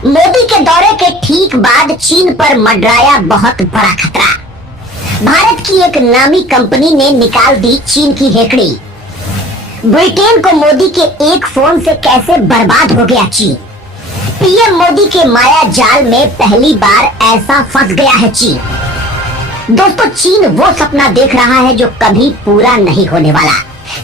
मोदी के दौरे के ठीक बाद चीन पर मंडराया बहुत बड़ा खतरा। भारत की एक नामी कंपनी ने निकाल दी चीन की हेकड़ी। ब्रिटेन को मोदी के एक फोन से कैसे बर्बाद हो गया चीन। पीएम मोदी के माया जाल में पहली बार ऐसा फंस गया है चीन। दोस्तों, चीन वो सपना देख रहा है जो कभी पूरा नहीं होने वाला,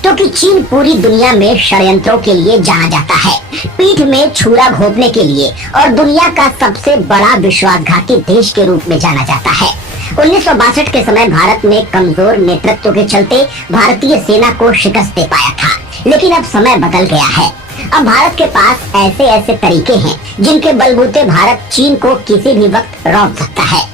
क्योंकि चीन पूरी दुनिया में षड्यंत्रों के लिए जाना जाता है, पीठ में छुरा घोंपने के लिए, और दुनिया का सबसे बड़ा विश्वासघाती देश के रूप में जाना जाता है। 1962 के समय भारत में कमजोर नेतृत्व के चलते भारतीय सेना को शिकस्त दे पाया था, लेकिन अब समय बदल गया है। अब भारत के पास ऐसे ऐसे तरीके हैं जिनके बलबूते भारत चीन को किसी भी वक्त रौंद सकता है।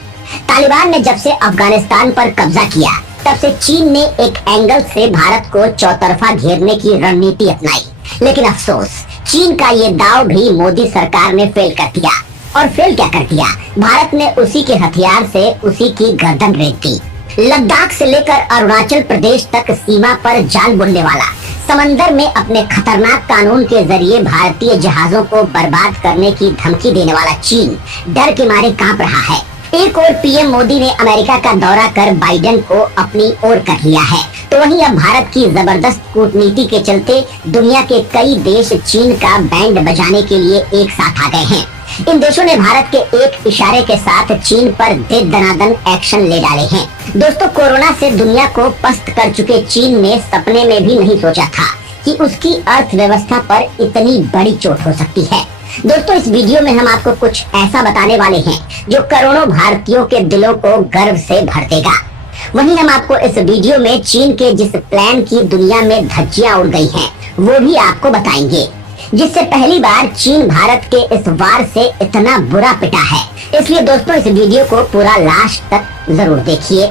तालिबान ने जब से अफगानिस्तान पर कब्जा किया, तब से चीन ने एक एंगल से भारत को चौतरफा घेरने की रणनीति अपनाई, लेकिन अफसोस, चीन का ये दाव भी मोदी सरकार ने फेल कर दिया। और फेल क्या कर दिया? भारत ने उसी के हथियार से उसी की गर्दन रेत दी। लद्दाख से लेकर अरुणाचल प्रदेश तक सीमा पर जाल बुनने वाला, समंदर में अपने खतरनाक कानून के जरिए भारतीय जहाजों को बर्बाद करने की धमकी देने वाला चीन डर के मारे कांप रहा है। एक और पीएम मोदी ने अमेरिका का दौरा कर बाइडेन को अपनी ओर कर लिया है, तो वहीं अब भारत की जबरदस्त कूटनीति के चलते दुनिया के कई देश चीन का बैंड बजाने के लिए एक साथ आ गए हैं। इन देशों ने भारत के एक इशारे के साथ चीन पर दे दनादन एक्शन ले डाले हैं। दोस्तों, कोरोना से दुनिया को पस्त कर चुके चीन ने सपने में भी नहीं सोचा था कि उसकी अर्थव्यवस्था पर इतनी बड़ी चोट हो सकती है। दोस्तों, इस वीडियो में हम आपको कुछ ऐसा बताने वाले हैं जो करोड़ों भारतीयों के दिलों को गर्व से भर देगा। वहीं हम आपको इस वीडियो में चीन के जिस प्लान की दुनिया में धज्जियां उड़ गई हैं, वो भी आपको बताएंगे, जिससे पहली बार चीन भारत के इस वार से इतना बुरा पिटा है। इसलिए दोस्तों, इस वीडियो को पूरा लास्ट तक जरूर देखिए।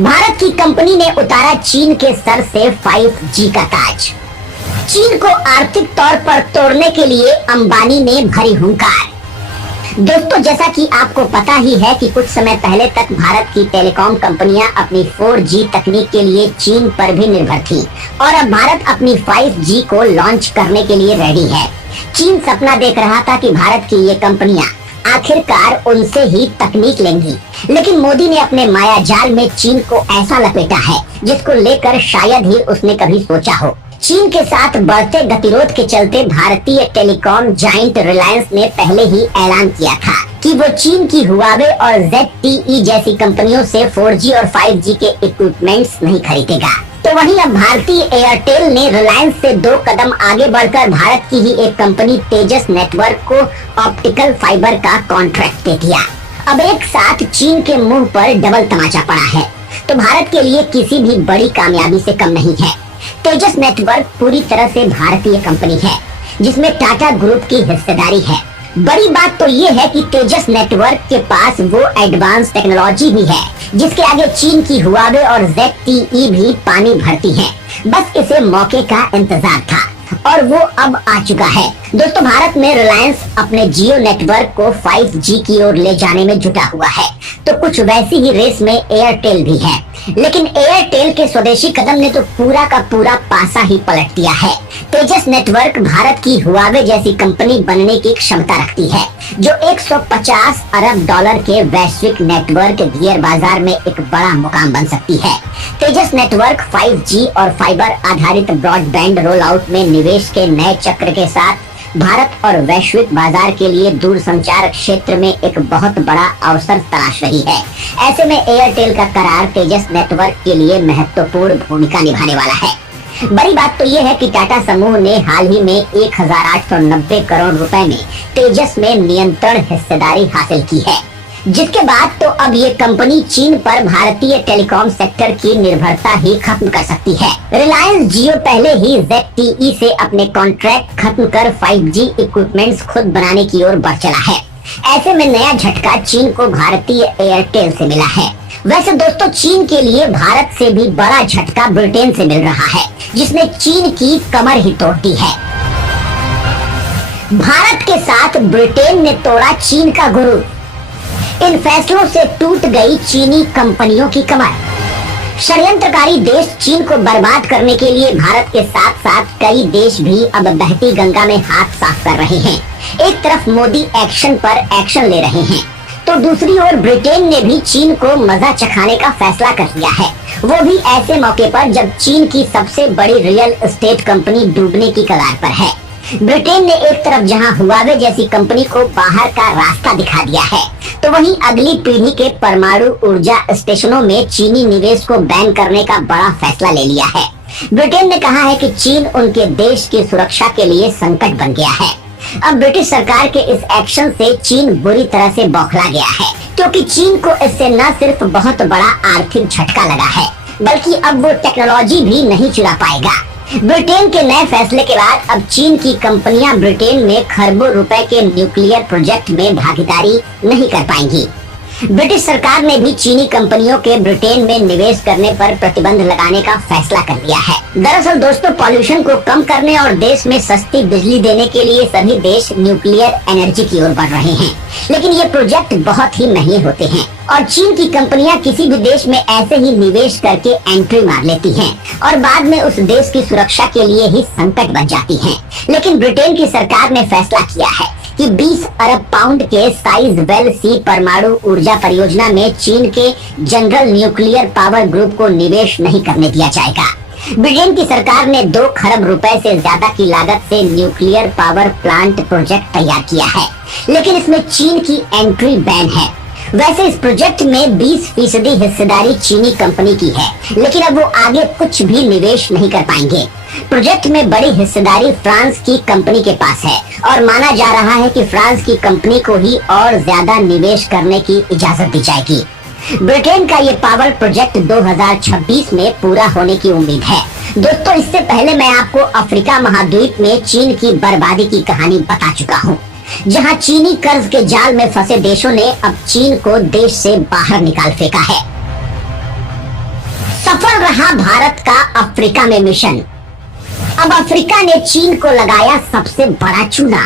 भारत की कंपनी ने उतारा चीन के सर से 5G का ताज। चीन को आर्थिक तौर पर तोड़ने के लिए अंबानी ने भरी हुंकार। दोस्तों, जैसा कि आपको पता ही है कि कुछ समय पहले तक भारत की टेलीकॉम कंपनियां अपनी 4G तकनीक के लिए चीन पर भी निर्भर थी, और अब भारत अपनी 5G को लॉन्च करने के लिए रेडी है। चीन सपना देख रहा था कि भारत की ये कंपनियां आखिरकार उनसे ही तकनीक लेंगी, लेकिन मोदी ने अपने माया जाल में चीन को ऐसा लपेटा है जिसको लेकर शायद ही उसने कभी सोचा हो। चीन के साथ बढ़ते गतिरोध के चलते भारतीय टेलीकॉम जाइंट रिलायंस ने पहले ही ऐलान किया था कि वो चीन की हुआवे और ZTE जैसी कंपनियों से 4G और 5G के इक्विपमेंट्स नहीं खरीदेगा। तो वहीं अब भारतीय एयरटेल ने रिलायंस से 2 कदम आगे बढ़कर भारत की ही एक कंपनी तेजस नेटवर्क को ऑप्टिकल फाइबर का कॉन्ट्रैक्ट दे दिया। अब एक साथ चीन के मुंह पर डबल तमाचा पड़ा है, तो भारत के लिए किसी भी बड़ी कामयाबी से कम नहीं है। तेजस नेटवर्क पूरी तरह से भारतीय कंपनी है, जिसमें टाटा ग्रुप की हिस्सेदारी है। बड़ी बात तो ये है कि तेजस नेटवर्क के पास वो एडवांस टेक्नोलॉजी भी है जिसके आगे चीन की हुआवे और ZTE भी पानी भरती है। बस इसे मौके का इंतजार था, और वो अब आ चुका है। दोस्तों, भारत में रिलायंस अपने जियो नेटवर्क को 5G की ओर ले जाने में जुटा हुआ है, तो कुछ वैसी ही रेस में एयरटेल भी है। लेकिन एयरटेल के स्वदेशी कदम ने तो पूरा का पूरा पासा ही पलट दिया है। तेजस नेटवर्क भारत की हुआवे जैसी कंपनी बनने की क्षमता रखती है, जो 150 अरब डॉलर के वैश्विक नेटवर्क गियर बाजार में एक बड़ा मुकाम बन सकती है। तेजस नेटवर्क 5G और फाइबर आधारित ब्रॉडबैंड रोल आउट में निवेश के नए चक्र के साथ भारत और वैश्विक बाजार के लिए दूरसंचार क्षेत्र में एक बहुत बड़ा अवसर तलाश रही है। ऐसे में एयरटेल का करार तेजस नेटवर्क के लिए महत्वपूर्ण भूमिका निभाने वाला है। बड़ी बात तो ये है कि टाटा समूह ने हाल ही में 1890 करोड़ रुपए में तेजस में नियंत्रण हिस्सेदारी हासिल की है, जिसके बाद तो अब ये कंपनी चीन पर भारतीय टेलीकॉम सेक्टर की निर्भरता ही खत्म कर सकती है। रिलायंस जियो पहले ही ZTE से अपने कॉन्ट्रैक्ट खत्म कर 5G इक्विपमेंट्स खुद बनाने की ओर बढ़ चला है। ऐसे में नया झटका चीन को भारतीय एयरटेल से मिला है। वैसे दोस्तों, चीन के लिए भारत से भी बड़ा झटका ब्रिटेन से मिल रहा है, जिसने चीन की कमर ही तोड़ दी है। भारत के साथ ब्रिटेन ने तोड़ा चीन का गुरूर। इन फैसलों से टूट गई चीनी कंपनियों की कमर। षड्यंत्रकारी देश चीन को बर्बाद करने के लिए भारत के साथ साथ कई देश भी अब बहती गंगा में हाथ साफ कर रहे हैं। एक तरफ मोदी एक्शन पर एक्शन ले रहे हैं, तो दूसरी ओर ब्रिटेन ने भी चीन को मजा चखाने का फैसला कर लिया है। वो भी ऐसे मौके पर जब चीन की सबसे बड़ी रियल एस्टेट कंपनी डूबने की कगार पर है। ब्रिटेन ने एक तरफ जहां हुआवे जैसी कंपनी को बाहर का रास्ता दिखा दिया है, तो वहीं अगली पीढ़ी के परमाणु ऊर्जा स्टेशनों में चीनी निवेश को बैन करने का बड़ा फैसला ले लिया है। ब्रिटेन ने कहा है कि चीन उनके देश की सुरक्षा के लिए संकट बन गया है। अब ब्रिटिश सरकार के इस एक्शन से चीन बुरी तरह से बौखला गया है, क्योंकि चीन को इससे न सिर्फ बहुत बड़ा आर्थिक झटका लगा है, बल्कि अब वो टेक्नोलॉजी भी नहीं चुरा पाएगा। ब्रिटेन के नए फैसले के बाद अब चीन की कंपनियां ब्रिटेन में खरबों रुपए के न्यूक्लियर प्रोजेक्ट में भागीदारी नहीं कर पाएंगी। ब्रिटिश सरकार ने भी चीनी कंपनियों के ब्रिटेन में निवेश करने पर प्रतिबंध लगाने का फैसला कर लिया है। दरअसल दोस्तों, पॉल्यूशन को कम करने और देश में सस्ती बिजली देने के लिए सभी देश न्यूक्लियर एनर्जी की ओर बढ़ रहे हैं, लेकिन ये प्रोजेक्ट बहुत ही महंगे होते हैं और चीन की कंपनियां किसी भी देश में ऐसे ही निवेश करके एंट्री मार लेती हैं और बाद में उस देश की सुरक्षा के लिए ही संकट बन जाती हैं। लेकिन ब्रिटेन की सरकार ने फैसला किया है कि 20 अरब पाउंड के साइज वेल सी परमाणु ऊर्जा परियोजना में चीन के जनरल न्यूक्लियर पावर ग्रुप को निवेश नहीं करने दिया जाएगा। ब्रिटेन की सरकार ने 2 खरब रुपए से ज्यादा की लागत से न्यूक्लियर पावर प्लांट प्रोजेक्ट तैयार किया है, लेकिन इसमें चीन की एंट्री बैन है। वैसे इस प्रोजेक्ट में 20% हिस्सेदारी चीनी कंपनी की है, लेकिन अब वो आगे कुछ भी निवेश नहीं कर पाएंगे। प्रोजेक्ट में बड़ी हिस्सेदारी फ्रांस की कंपनी के पास है और माना जा रहा है कि फ्रांस की कंपनी को ही और ज्यादा निवेश करने की इजाजत दी जाएगी। ब्रिटेन का ये पावर प्रोजेक्ट 2026 में पूरा होने की उम्मीद है। दोस्तों, इससे पहले मैं आपको अफ्रीका महाद्वीप में चीन की बर्बादी की कहानी बता चुका हूँ, जहाँ चीनी कर्ज के जाल में फंसे देशों ने अब चीन को देश से बाहर निकाल फेंका है। सफल रहा भारत का अफ्रीका में मिशन। अब अफ्रीका ने चीन को लगाया सबसे बड़ा चूना।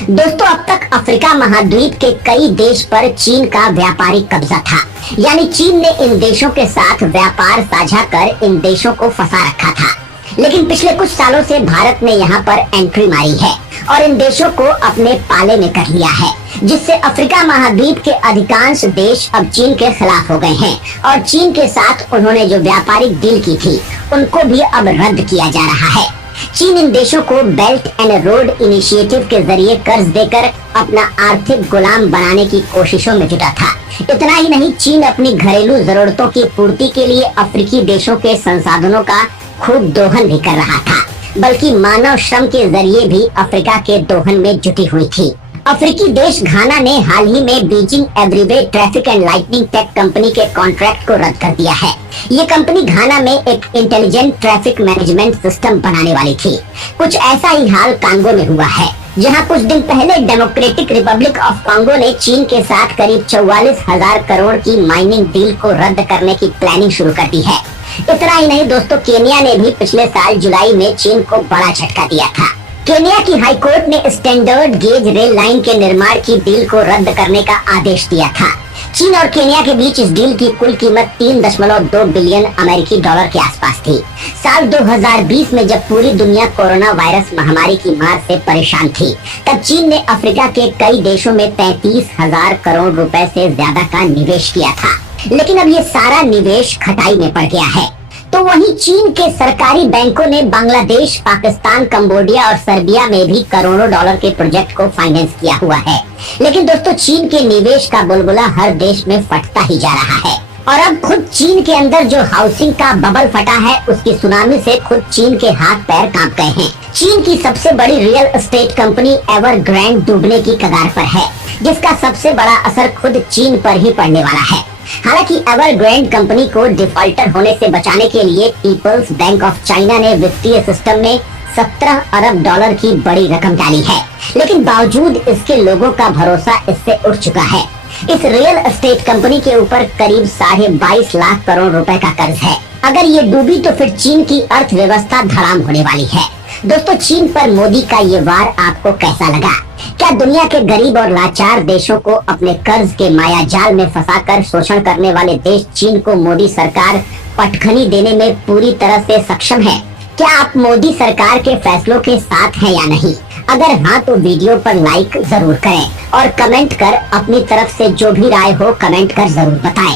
दोस्तों, अब तक अफ्रीका महाद्वीप के कई देश पर चीन का व्यापारिक कब्जा था, यानी चीन ने इन देशों के साथ व्यापार साझा कर इन देशों को फंसा रखा था। लेकिन पिछले कुछ सालों से भारत ने यहाँ पर एंट्री मारी है और इन देशों को अपने पाले में कर लिया है, जिससे अफ्रीका महाद्वीप के अधिकांश देश अब चीन के खिलाफ हो गए हैं और चीन के साथ उन्होंने जो व्यापारिक डील की थी उनको भी अब रद्द किया जा रहा है। चीन इन देशों को बेल्ट एंड रोड इनिशिएटिव के जरिए कर्ज देकर अपना आर्थिक गुलाम बनाने की कोशिशों में जुटा था। इतना ही नहीं, चीन अपनी घरेलू जरूरतों की पूर्ति के लिए अफ्रीकी देशों के संसाधनों का खूब दोहन भी कर रहा था, बल्कि मानव श्रम के जरिए भी अफ्रीका के दोहन में जुटी हुई थी। अफ्रीकी देश घाना ने हाल ही में Beijing Everyway traffic and lightning tech company के कॉन्ट्रैक्ट को रद्द कर दिया है। ये कंपनी घाना में एक इंटेलिजेंट ट्रैफिक मैनेजमेंट सिस्टम बनाने वाली थी। कुछ ऐसा ही हाल कांगो में हुआ है, जहां कुछ दिन पहले डेमोक्रेटिक रिपब्लिक ऑफ कांगो ने चीन के साथ करीब 44,000 करोड़ की माइनिंग डील को रद्द करने की प्लानिंग शुरू कर दी है। इतना ही नहीं दोस्तों, केनिया ने भी पिछले साल जुलाई में चीन को बड़ा झटका दिया था। केनिया की हाई कोर्ट ने स्टैंडर्ड गेज रेल लाइन के निर्माण की डील को रद्द करने का आदेश दिया था। चीन और केनिया के बीच इस डील की कुल कीमत 3.2 बिलियन अमेरिकी डॉलर के आसपास थी। साल 2020 में जब पूरी दुनिया कोरोना वायरस महामारी की मार से परेशान थी, तब चीन ने अफ्रीका के कई देशों में 33,000 करोड़ रुपए से ज्यादा का निवेश किया था। लेकिन अब ये सारा निवेश खटाई में पड़ गया है। तो वहीं चीन के सरकारी बैंकों ने बांग्लादेश, पाकिस्तान, कंबोडिया और सर्बिया में भी करोड़ों डॉलर के प्रोजेक्ट को फाइनेंस किया हुआ है। लेकिन दोस्तों, चीन के निवेश का बुलबुला हर देश में फटता ही जा रहा है और अब खुद चीन के अंदर जो हाउसिंग का बबल फटा है, उसकी सुनामी से खुद चीन के हाथ पैर कांप गए हैं। चीन की सबसे बड़ी रियल एस्टेट कंपनी एवरग्रैंड डूबने की कगार पर है, जिसका सबसे बड़ा असर खुद चीन पर ही पड़ने वाला है। हालांकि एवरग्रैंड कंपनी को डिफॉल्टर होने से बचाने के लिए पीपल्स बैंक ऑफ चाइना ने वित्तीय सिस्टम में 17 अरब डॉलर की बड़ी रकम डाली है, लेकिन बावजूद इसके लोगों का भरोसा इससे उठ चुका है। इस रियल एस्टेट कंपनी के ऊपर करीब 22.5 लाख करोड़ रुपए का कर्ज है। अगर ये डूबी तो फिर चीन की अर्थव्यवस्था धड़ाम होने वाली है। दोस्तों, चीन पर मोदी का ये वार आपको कैसा लगा? क्या दुनिया के गरीब और लाचार देशों को अपने कर्ज के माया जाल में फंसाकर शोषण करने वाले देश चीन को मोदी सरकार पटखनी देने में पूरी तरह से सक्षम है। क्या आप मोदी सरकार के फैसलों के साथ हैं या नहीं? अगर हाँ तो वीडियो पर लाइक जरूर करें और कमेंट कर अपनी तरफ से जो भी राय हो कमेंट कर जरूर बताएं।